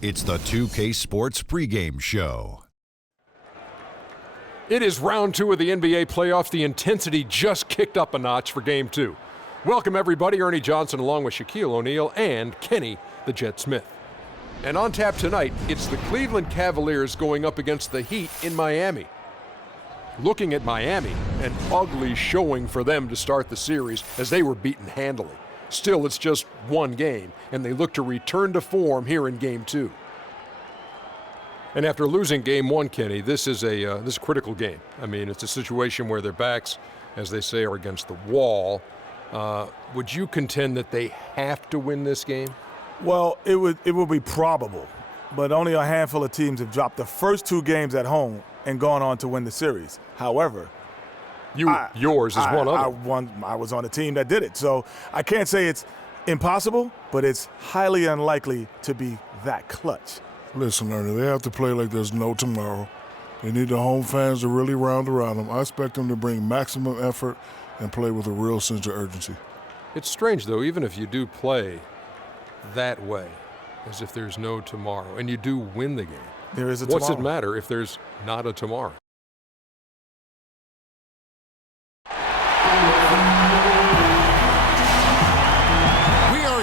It's the 2K Sports pregame show. It is round 2 of the NBA playoffs. The intensity just kicked up a notch for Game 2. Welcome, everybody. Ernie Johnson along with Shaquille O'Neal and Kenny the Jet Smith. And on tap tonight, it's the Cleveland Cavaliers going up against the Heat in Miami. Looking at Miami, an ugly showing for them to start the series as they were beaten handily. Still, it's just one game, and they look to return to form here in Game 2. And after losing Game 1, Kenny, this is a critical game. I mean, it's a situation where their backs, as they say, are against the wall. Would you contend that they have to win this game? Well, it would be probable, but only a handful of teams have dropped the first 2 games at home and gone on to win the series. However, yours is one of them. I was on a team that did it, so I can't say it's impossible, but it's highly unlikely to be that clutch. Listen, Ernie, they have to play like there's no tomorrow. They need the home fans to really round around them. I expect them to bring maximum effort and play with a real sense of urgency. It's strange, though, even if you do play that way, as if there's no tomorrow, and you do win the game. There is a tomorrow. What's it matter if there's not a tomorrow? We are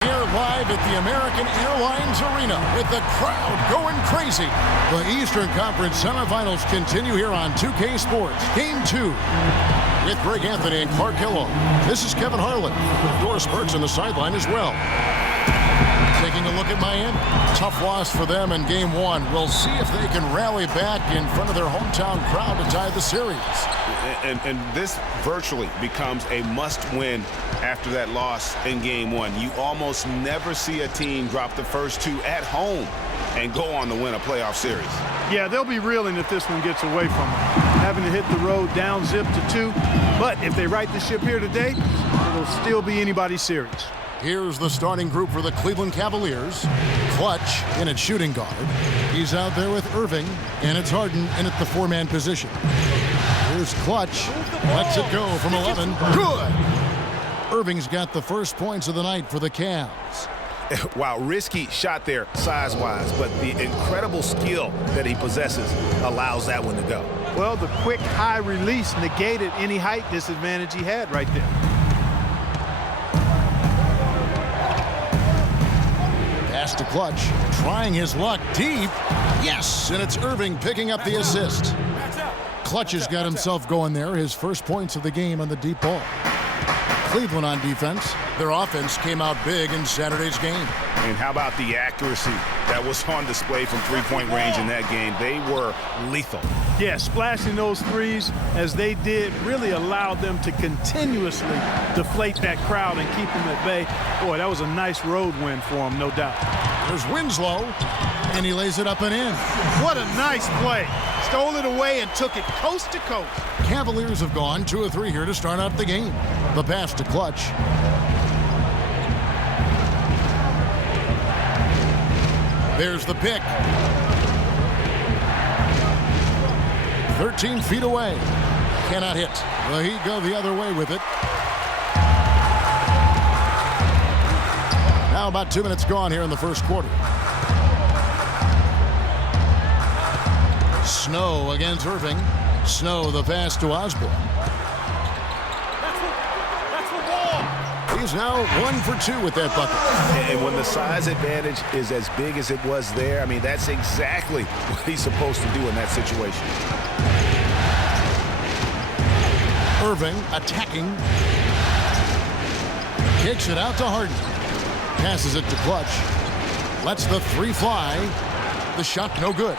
here live at the American Airlines Arena with the crowd going crazy. The Eastern Conference semifinals continue here on 2K Sports. Game 2 with Greg Anthony and Clark Hillo. This is Kevin Harlan. Doris Burks on the sideline as well. Taking a look at Miami. Tough loss for them in Game 1. We'll see if they can rally back in front of their hometown crowd to tie the series. And this virtually becomes a must-win after that loss in Game 1. You almost never see a team drop the first 2 at home and go on to win a playoff series. Yeah, they'll be reeling if this one gets away from them, having to hit the road down zip to 2. But if they right the ship here today, it'll still be anybody's series. Here's the starting group for the Cleveland Cavaliers. Clutch in at shooting guard. He's out there with Irving, and it's Harden in at the 4-man position. Here's Clutch. Lets it go from 11. Good! Irving's got the first points of the night for the Cavs. Wow, risky shot there size-wise, but the incredible skill that he possesses allows that one to go. Well, the quick high release negated any height disadvantage he had right there. Pass to Clutch, trying his luck deep. Yes, and it's Irving picking up the assist. Clutch has got himself going there, his first points of the game on the deep ball. Cleveland on defense. Their offense came out big in Saturday's game. And how about the accuracy that was on display from three-point range in that game? They were lethal. Yeah, splashing those threes as they did really allowed them to continuously deflate that crowd and keep them at bay. Boy, that was a nice road win for them, no doubt. There's Winslow, and he lays it up and in. What a nice play. Stole it away and took it coast to coast. Cavaliers have gone 2 of 3 here to start out the game. The pass to Clutch. There's the pick. 13 feet away. Cannot hit. The Heat go the other way with it. Now about 2 minutes gone here in the first quarter. Snow against Irving. Snow the pass to Osborne. He's now 1 for 2 with that bucket. And when the size advantage is as big as it was there, I mean, that's exactly what he's supposed to do in that situation. Irving attacking. Kicks it out to Harden. Passes it to Clutch. Lets the 3 fly. The shot no good.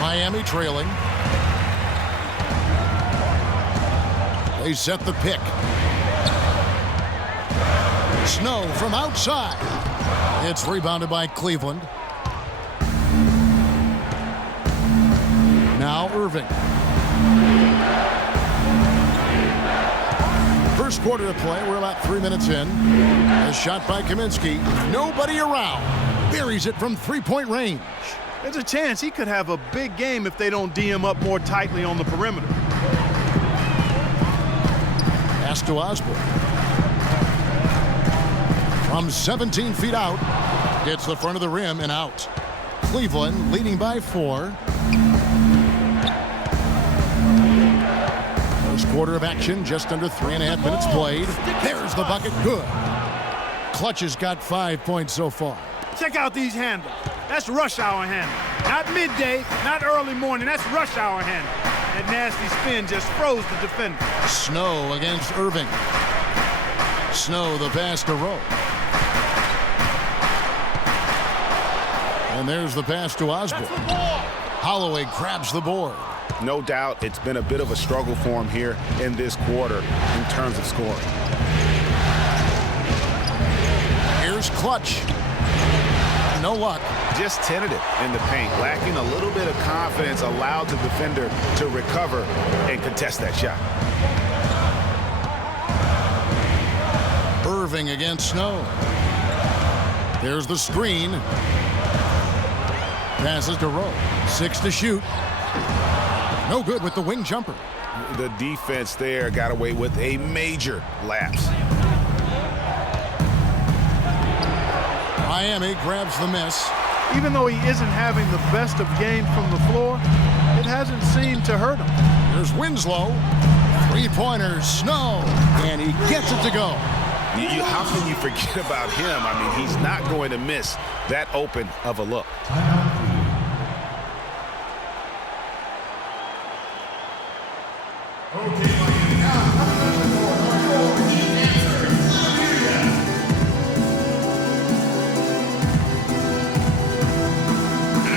Miami trailing. They set the pick. Snow from outside. It's rebounded by Cleveland. Now Irving. First quarter of play. We're about 3 minutes in. A shot by Kaminsky. Nobody around. Buries it from 3-point range. There's a chance he could have a big game if they don't D him up more tightly on the perimeter. Pass to Osborne. from 17 feet out. Hits the front of the rim and out. Cleveland leading by 4. First quarter of action, just under 3.5 minutes played. There's the bucket, good. Clutch has got 5 points so far. Check out these handles. That's rush hour handle. Not midday, not early morning. That's rush hour handle. That nasty spin just froze the defender. Snow against Irving. Snow the pass to Rowe. And there's the pass to Osborne. Holloway grabs the board. No doubt it's been a bit of a struggle for him here in this quarter in terms of scoring. Here's Clutch. No luck. Just tentative in the paint, lacking a little bit of confidence, allowed the defender to recover and contest that shot. Irving against Snow. There's the screen. Passes to Rowe. 6 to shoot. No good with the wing jumper. The defense there got away with a major lapse. Miami grabs the miss. Even though he isn't having the best of games from the floor, it hasn't seemed to hurt him. There's Winslow. 3-pointers, Snow. And he gets it to go. How can you forget about him? I mean, he's not going to miss that open of a look.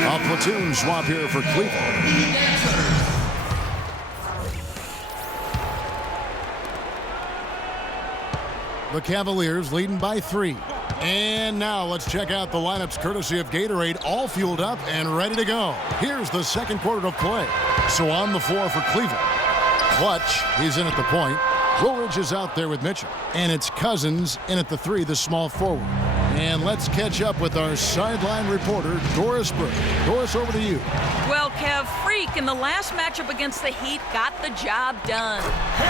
A platoon swap here for Cleveland. The Cavaliers leading by 3. And now let's check out the lineups courtesy of Gatorade, all fueled up and ready to go. Here's the second quarter of play. So on the floor for Cleveland. Clutch, he's in at the point. Woolridge is out there with Mitchell. And it's Cousins in at the 3, the small forward. And let's catch up with our sideline reporter, Doris Burke. Doris, over to you. Well, Kev, Freak in the last matchup against the Heat got the job done.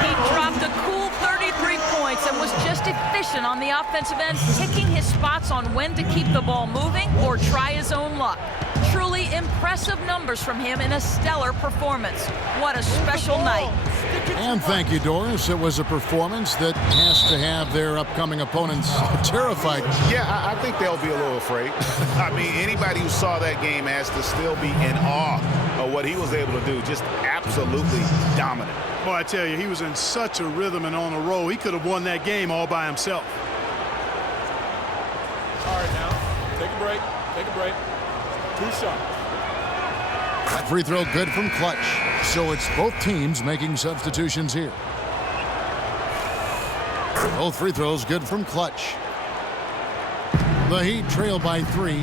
He dropped a cool 33 points and was just efficient on the offensive end, picking his spots on when to keep the ball moving or try his own luck. Truly impressive numbers from him in a stellar performance. What a special night. And thank you, Doris. It was a performance that has to have their upcoming opponents terrified. Yeah, I think they'll be a little afraid. I mean, anybody who saw that game has to still be in awe of what he was able to do. Just absolutely dominant. Boy, I tell you, he was in such a rhythm and on a roll. He could have won that game all by himself. All right, now, take a break. Take a break. 2 shots. Free throw good from Clutch. So it's both teams making substitutions here. Both free throws good from Clutch. The Heat trail by 3.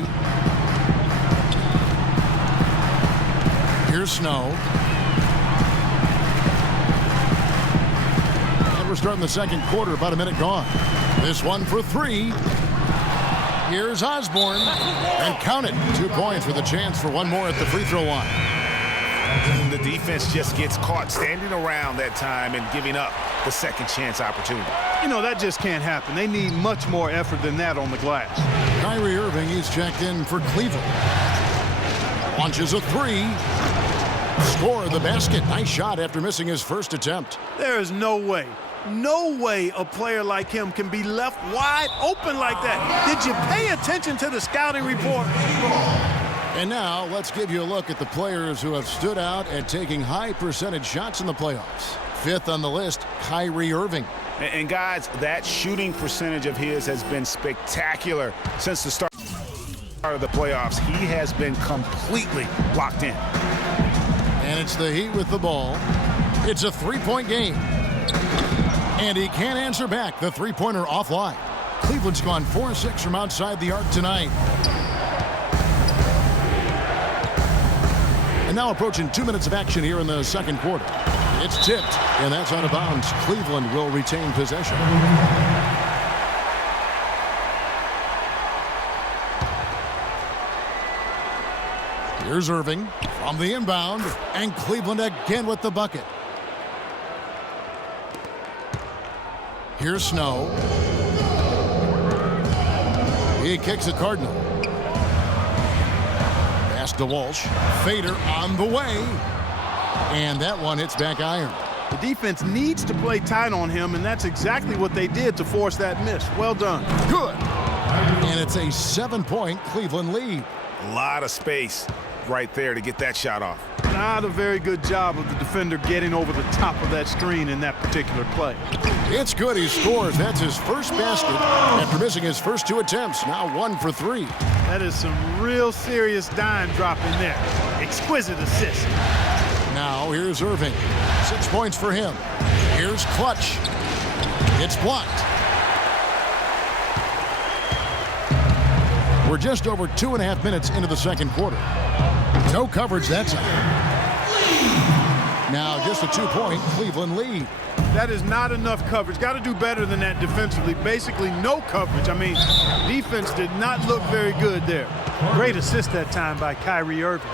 Here's Snow. And we're starting the second quarter, about a minute gone. This one for 3. Here's Osborne. And count it. 2 points with a chance for one more at the free throw line. The defense just gets caught standing around that time and giving up the second chance opportunity. You know, that just can't happen. They need much more effort than that on the glass. Kyrie Irving, he's checked in for Cleveland. Launches a 3. Score the basket. Nice shot after missing his first attempt. There is no way a player like him can be left wide open like that. Did you pay attention to the scouting report? And now let's give you a look at the players who have stood out at taking high percentage shots in the playoffs. 5th on the list, Kyrie Irving. And guys, that shooting percentage of his has been spectacular since the start of the playoffs. He has been completely locked in. And it's the Heat with the ball. It's a 3-point game. And he can't answer back the 3-pointer offline. Cleveland's gone 4-6 from outside the arc tonight. And now approaching 2 minutes of action here in the second quarter. It's tipped, and that's out of bounds. Cleveland will retain possession. Here's Irving from the inbound, and Cleveland again with the bucket. Here's Snow. He kicks it Cardinal. Pass to Walsh. Fader on the way. And that one hits back iron. The defense needs to play tight on him, and that's exactly what they did to force that miss. Well done. Good. And it's a 7-point Cleveland lead. A lot of space right there to get that shot off. Not a very good job of the defender getting over the top of that screen in that particular play. It's good. He scores. That's his first basket after missing his first 2 attempts. Now 1 for 3. That is some real serious dime dropping there. Exquisite assist. Now here's Irving. 6 points for him. Here's Clutch. It's blocked. We're just over 2.5 minutes into the second quarter. No coverage that time. Now just a 2-point Cleveland lead. That is not enough coverage. Got to do better than that defensively. Basically no coverage. I mean, defense did not look very good there. Great assist that time by Kyrie Irving.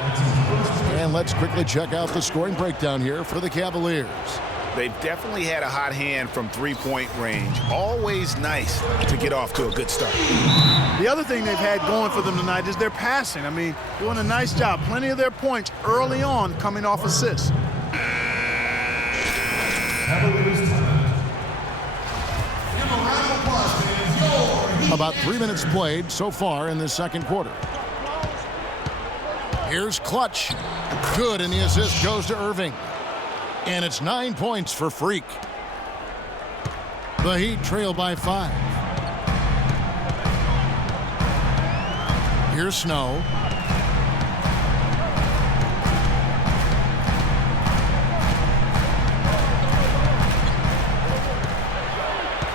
And let's quickly check out the scoring breakdown here for the Cavaliers. They've definitely had a hot hand from three-point range. Always nice to get off to a good start. The other thing they've had going for them tonight is their passing. I mean, doing a nice job. Plenty of their points early on coming off assists. About 3 minutes played so far in this second quarter. Here's Clutch. Good, and the assist goes to Irving. And it's 9 points for Freak. The Heat trail by 5. Here's Snow.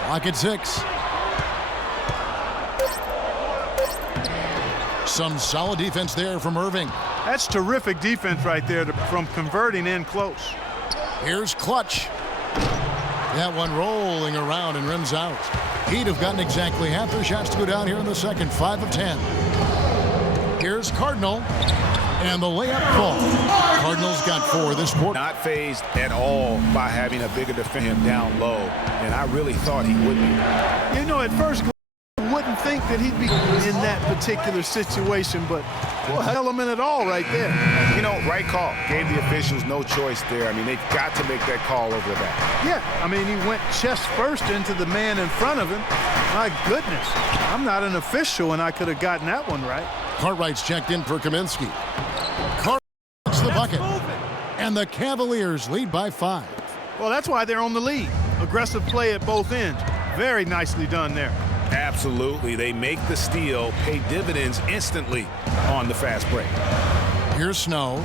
Lock at 6. Some solid defense there from Irving. That's terrific defense right there from converting in close. Here's Clutch. That one rolling around and rims out. Heat have gotten exactly half their shots to go down here in the second. 5 of 10. Here's Cardinal. And the layup ball. Cardinals got 4 this quarter. Not phased at all by having a bigger defender down low. And I really thought he would be. You know, at first, you wouldn't think that he'd be in that particular situation, but well, element at all right there. You know, right call. Gave the officials no choice there. I mean, they've got to make that call over the back. Yeah, I mean, he went chest first into the man in front of him. My goodness, I'm not an official, and I could have gotten that one right. Cartwright's checked in for Kaminsky. Cartwright gets the bucket. And the Cavaliers lead by 5. Well, that's why they're on the lead. Aggressive play at both ends. Very nicely done there. Absolutely. They make the steal, pay dividends instantly on the fast break. Here's Snow.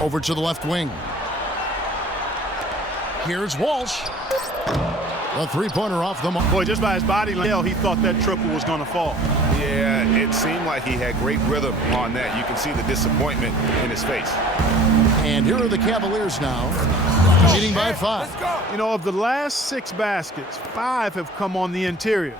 Over to the left wing. Here's Walsh. A three-pointer off the mark. Boy, just by his body language, he thought that triple was going to fall. Yeah, it seemed like he had great rhythm on that. You can see the disappointment in his face. And here are the Cavaliers now, leading by 5. You know, of the last 6 baskets, 5 have come on the interior.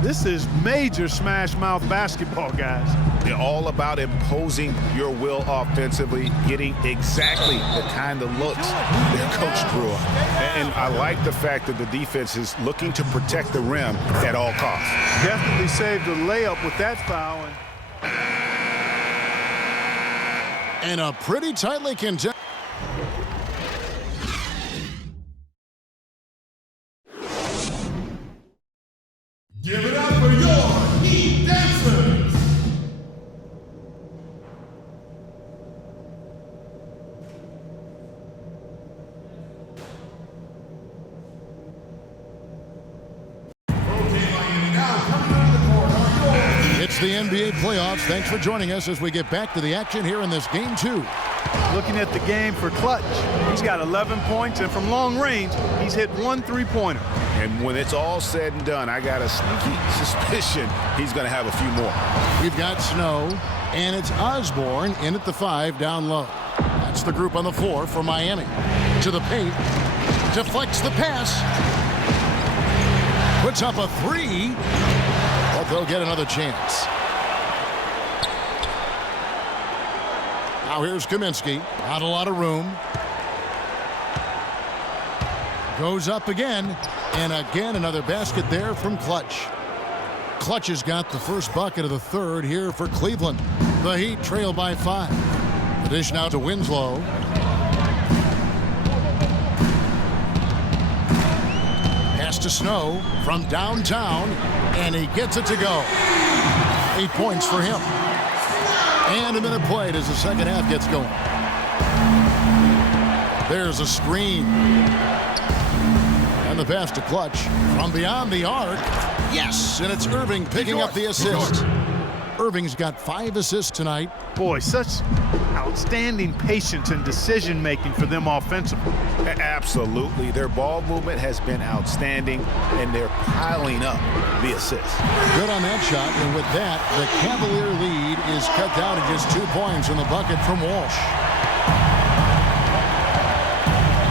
This is major smash mouth basketball, guys. They're all about imposing your will offensively, getting exactly the kind of looks their coach drew up. And I like the fact that the defense is looking to protect the rim at all costs. Definitely saved a layup with that foul. And a pretty tightly contested. Give it up for your Heat Dancers! It's the NBA playoffs. Thanks for joining us as we get back to the action here in this game 2. Looking at the game for Clutch, he's got 11 points, and from long range, he's hit 1 3-pointer. And when it's all said and done, I got a sneaky suspicion he's going to have a few more. We've got Snow, and it's Osborne in at the 5 down low. That's the group on the floor for Miami. To the paint, deflects the pass, puts up a 3, but they'll get another chance. Now here's Kaminsky, not a lot of room. Goes up again, And again, another basket there from Clutch. Clutch has got the first bucket of the third here for Cleveland. The Heat trail by 5. The dish now to Winslow. Pass to Snow from downtown, and he gets it to go. 8 points for him. And a minute played as the second half gets going. There's a screen. And the pass to Clutch from beyond the arc. Yes, and it's Irving picking up the assist. Irving's got 5 assists tonight. Boy, such outstanding patience and decision-making for them offensively. Absolutely. Their ball movement has been outstanding, and they're piling up the assists. Good on that shot, and with that, the Cavalier lead is cut down to just 2 points in the bucket from Walsh.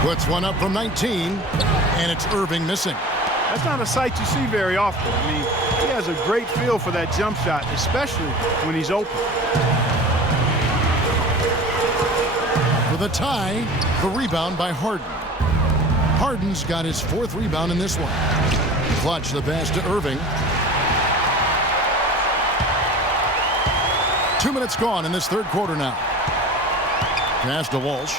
Puts one up from 19, and it's Irving missing. That's not a sight you see very often. I mean, he has a great feel for that jump shot, especially when he's open. For the tie, the rebound by Harden. Harden's got his 4th rebound in this one. Clutch the pass to Irving. 2 minutes gone in this third quarter now. Pass to Walsh.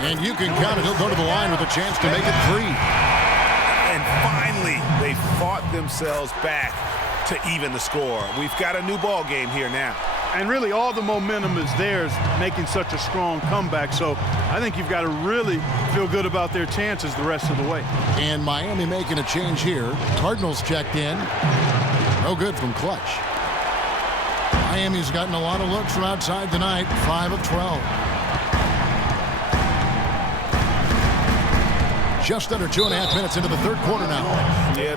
And you can count it. He'll go to the line with a chance to make it 3. And finally, they fought themselves back to even the score. We've got a new ball game here now. And really, all the momentum is theirs, making such a strong comeback. So I think you've got to really feel good about their chances the rest of the way. And Miami making a change here. Cardinals checked in. No good from Clutch. Miami's gotten a lot of looks from outside tonight. 5 of 12. Just under 2.5 minutes into the third quarter now. Yeah,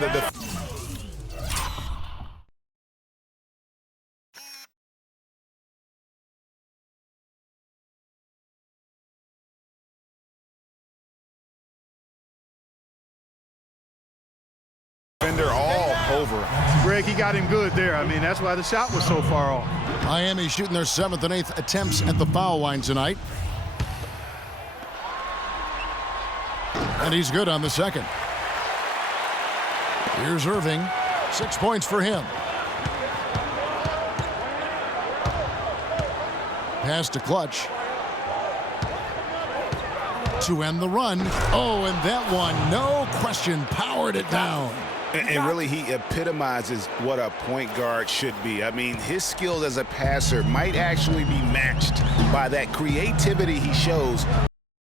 defender all over. Greg, he got him good there. I mean, that's why the shot was so far off. Miami shooting their 7th and 8th attempts at the foul line tonight. And he's good on the second. Here's Irving. 6 points for him. Pass to Clutch. To end the run. Oh, and that one, no question, powered it down. And really, he epitomizes what a point guard should be. I mean, his skills as a passer might actually be matched by that creativity he shows.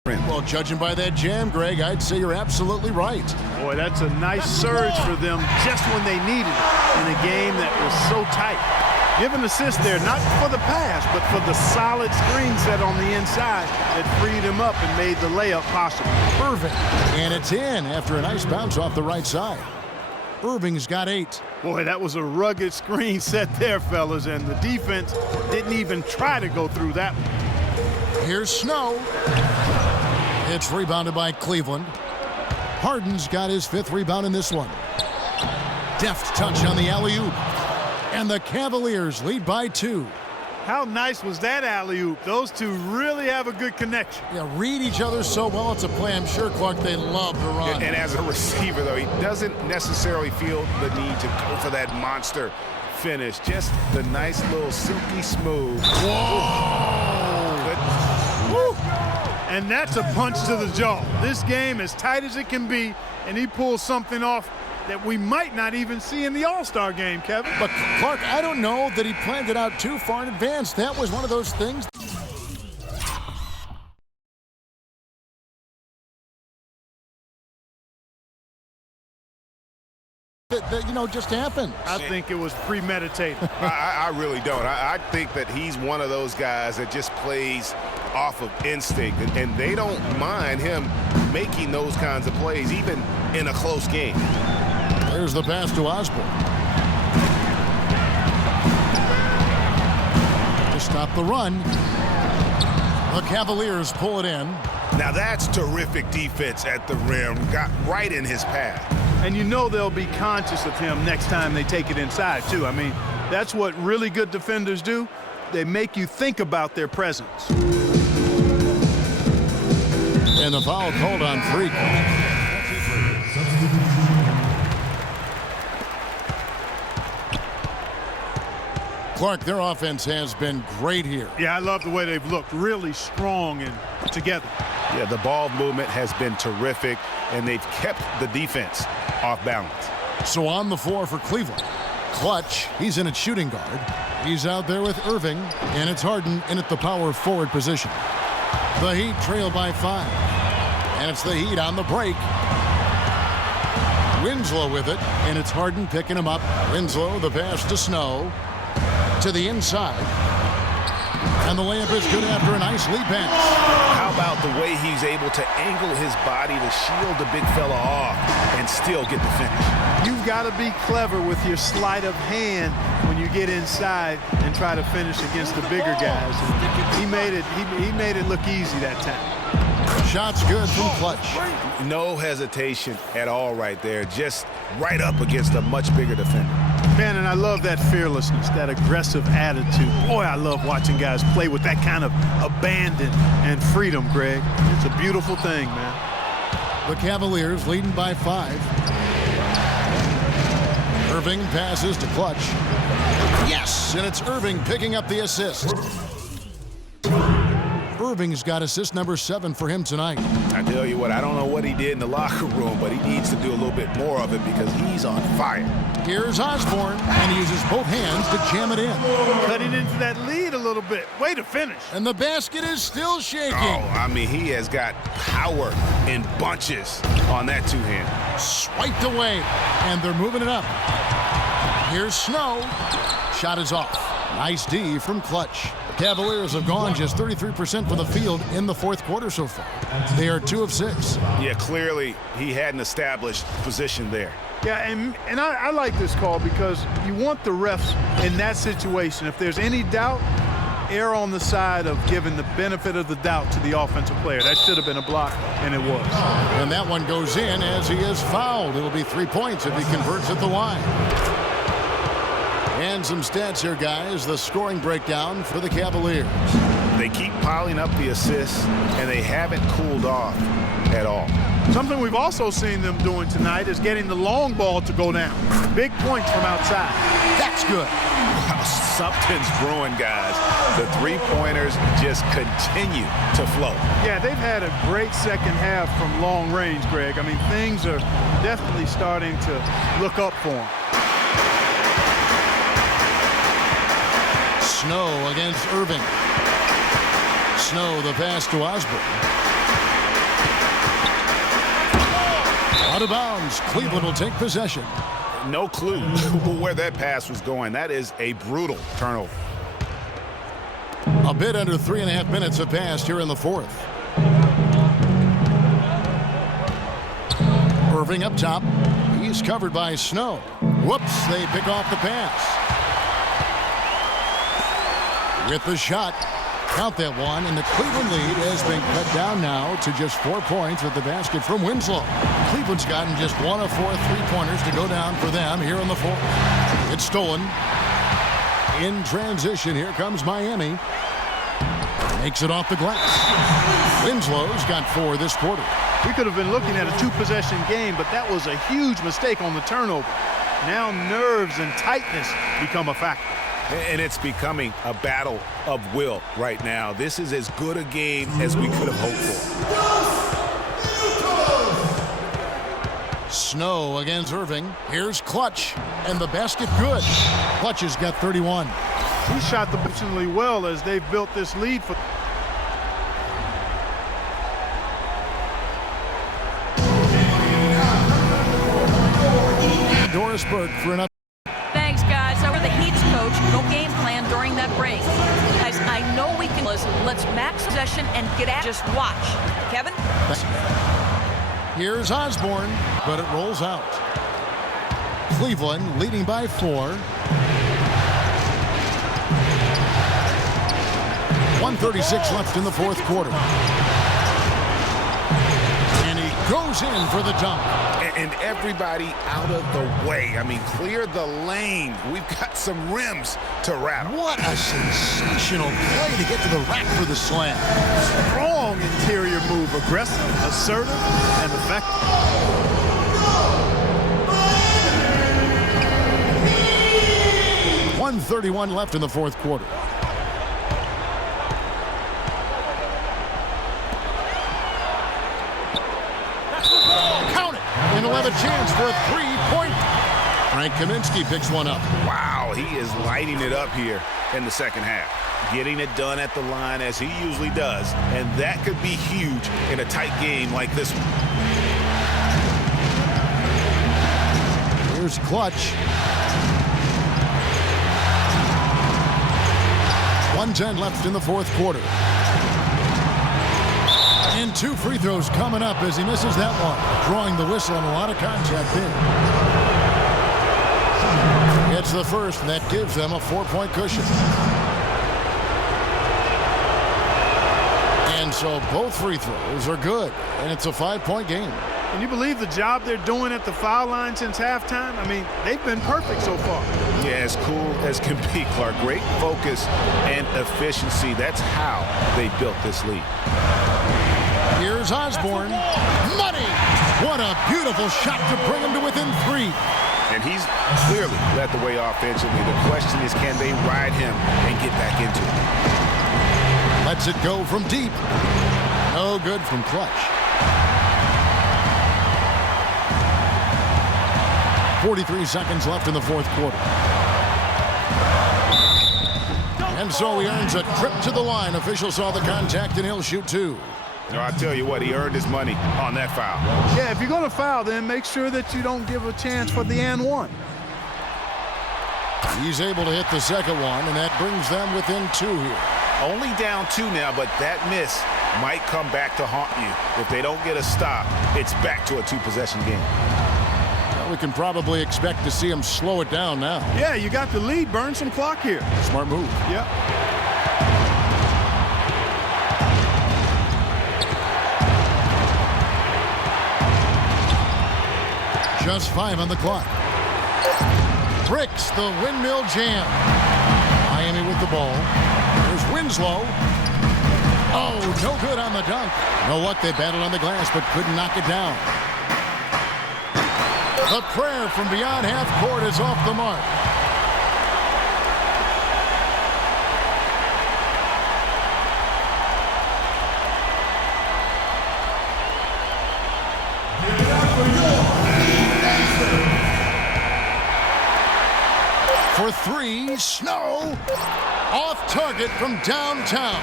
Well, judging by that jam, Greg, I'd say you're absolutely right. Boy, that's a nice surge for them just when they needed it in a game that was so tight. Give an assist there, not for the pass, but for the solid screen set on the inside that freed him up and made the layup possible. Irving, and it's in after a nice bounce off the right side. Irving's got 8. Boy, that was a rugged screen set there, fellas, and the defense didn't even try to go through that one. Here's Snow. It's rebounded by Cleveland. Harden's got his 5th rebound in this one. Deft touch on the alley-oop. And the Cavaliers lead by 2. How nice was that alley-oop? Those two really have a good connection. Yeah, read each other so well. It's a play I'm sure, Clark, they love to run. And as a receiver, though, he doesn't necessarily feel the need to go for that monster finish. Just the nice little silky smooth. Whoa! Woo. And that's a punch to the jaw. This game as tight as it can be, and he pulls something off that we might not even see in the All-Star game, Kevin. But, Clark, I don't know that he planned it out too far in advance. That was one of those things. That you know, just happened. I think it was premeditated. I really don't. I think that he's one of those guys that just plays off of instinct, and they don't mind him making those kinds of plays, even in a close game. There's the pass to Osborne. To stop the run. The Cavaliers pull it in. Now that's terrific defense at the rim. Got right in his path. And you know they'll be conscious of him next time they take it inside, too. I mean, that's what really good defenders do. They make you think about their presence. And the foul called on Freak. Clark, their offense has been great here. Yeah, I love the way they've looked. Really strong and together. Yeah, the ball movement has been terrific, and they've kept the defense off balance. So on the floor for Cleveland. Clutch, he's in at shooting guard. He's out there with Irving, and it's Harden in at the power forward position. The Heat trail by 5. And it's the Heat on the break. Winslow with it, and it's Harden picking him up. Winslow, the pass to Snow. To the inside. And the layup is good after a nice lead pass. How about the way he's able to angle his body to shield the big fella off and still get the finish? You've got to be clever with your sleight of hand when you get inside and try to finish against the bigger guys. And he made it look easy that time. Shots good from Clutch. No hesitation at all right there. Just right up against a much bigger defender. Man, and I love that fearlessness, that aggressive attitude. Boy, I love watching guys play with that kind of abandon and freedom, Greg. It's a beautiful thing, man. The Cavaliers leading by 5. Irving passes to Clutch. Yes, and it's Irving picking up the assist. Irving's got assist number 7 for him tonight. I tell you what, I don't know what he did in the locker room, but he needs to do a little bit more of it because he's on fire. Here's Osborne, and he uses both hands to jam it in. Cutting into that lead a little bit. Way to finish. And the basket is still shaking. Oh, I mean, he has got power in bunches on that two-hand. Swiped away, and they're moving it up. Here's Snow. Shot is off. Nice D from Clutch. The Cavaliers have gone just 33% from the field in the fourth quarter so far. They are 2 of 6. Yeah, clearly he had an established position there. Yeah, and I like this call because you want the refs in that situation. If there's any doubt, err on the side of giving the benefit of the doubt to the offensive player. That should have been a block, and it was. And that one goes in as he is fouled. It'll be 3 points if he converts at the line. And some stats here, guys. The scoring breakdown for the Cavaliers. They keep piling up the assists, and they haven't cooled off at all. Something we've also seen them doing tonight is getting the long ball to go down. Big points from outside. That's good. Wow, something's brewing, guys. The three-pointers just continue to flow. Yeah, they've had a great second half from long range, Greg. I mean, things are definitely starting to look up for them. Snow against Irving. Snow, the pass to Osborne. Out of bounds. Cleveland will take possession. No clue where that pass was going. That is a brutal turnover. A bit under 3.5 minutes have passed here in the fourth. Irving up top. He's covered by Snow. Whoops, they pick off the pass. With the shot, count that one, and the Cleveland lead has been cut down now to just 4 points with the basket from Winslow. Cleveland's gotten just 1 of 4 three-pointers to go down for them here in the fourth. It's stolen. In transition, here comes Miami. Makes it off the glass. Winslow's got 4 this quarter. We could have been looking at a 2-possession game, but that was a huge mistake on the turnover. Now nerves and tightness become a factor. And it's becoming a battle of will right now. This is as good a game as we could have hoped for. Snow against Irving. Here's Clutch, and the basket good. Clutch has got 31. He shot the positionally well as they've built this lead for. Doris Burke for an up. Thanks, guys. So we're the Heat's coach. No game plan during that break. Guys, I know we can. Let's max possession and get at. Just watch. Kevin? Here's Osborne, but it rolls out. Cleveland leading by 4. 1:36 left in the fourth quarter. And he goes in for the dunk. And everybody out of the way. I mean, clear the lane. We've got some rims to rattle. What a sensational play to get to the rack for the slam. Strong interior move. Aggressive, assertive, and effective. 1:31 left in the fourth quarter. Count it, and he'll have a chance for a three-point. Frank Kaminsky picks one up. Wow, he is lighting it up here in the second half. Getting it done at the line as he usually does, and that could be huge in a tight game like this one. Here's Clutch. 1:10 left in the fourth quarter. And 2 free throws coming up as he misses that one. Drawing the whistle on a lot of contact there. It's the first, and that gives them a 4-point cushion. And so both free throws are good, and it's a 5-point game. Can you believe the job they're doing at the foul line since halftime? I mean, they've been perfect so far. Yeah, as cool as can be, Clark. Great focus and efficiency. That's how they built this lead. Here's Osborne. Money! What a beautiful shot to bring him to within 3. And he's clearly led the way offensively. The question is, can they ride him and get back into it? Lets it go from deep. No good from Clutch. 43 seconds left in the fourth quarter. And so he earns a trip to the line. Official saw the contact, and he'll shoot 2. I tell you what, he earned his money on that foul. Yeah, if you're going to foul, then make sure that you don't give a chance for the and one. He's able to hit the second one, and that brings them within 2 here. Only down 2 now, but that miss might come back to haunt you. If they don't get a stop, it's back to a 2-possession game. Well, we can probably expect to see him slow it down now. Yeah, you got the lead. Burn some clock here. Smart move. Yeah. Just 5 on the clock. Bricks the windmill jam. Miami with the ball. There's Winslow. Oh, no good on the dunk. You know what? They battled on the glass but couldn't knock it down. The prayer from beyond half court is off the mark. For 3, Snow off target from downtown.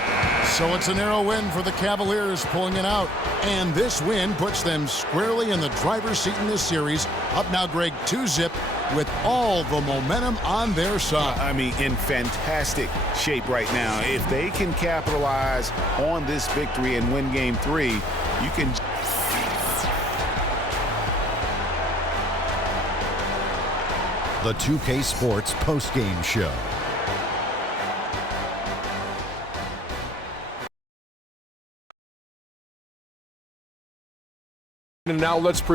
So it's a narrow win for the Cavaliers, pulling it out. And this win puts them squarely in the driver's seat in this series. Up now, Greg, 2-zip with all the momentum on their side. I mean, in fantastic shape right now. If they can capitalize on this victory and win game 3, you can... The 2K Sports postgame show. And now let's present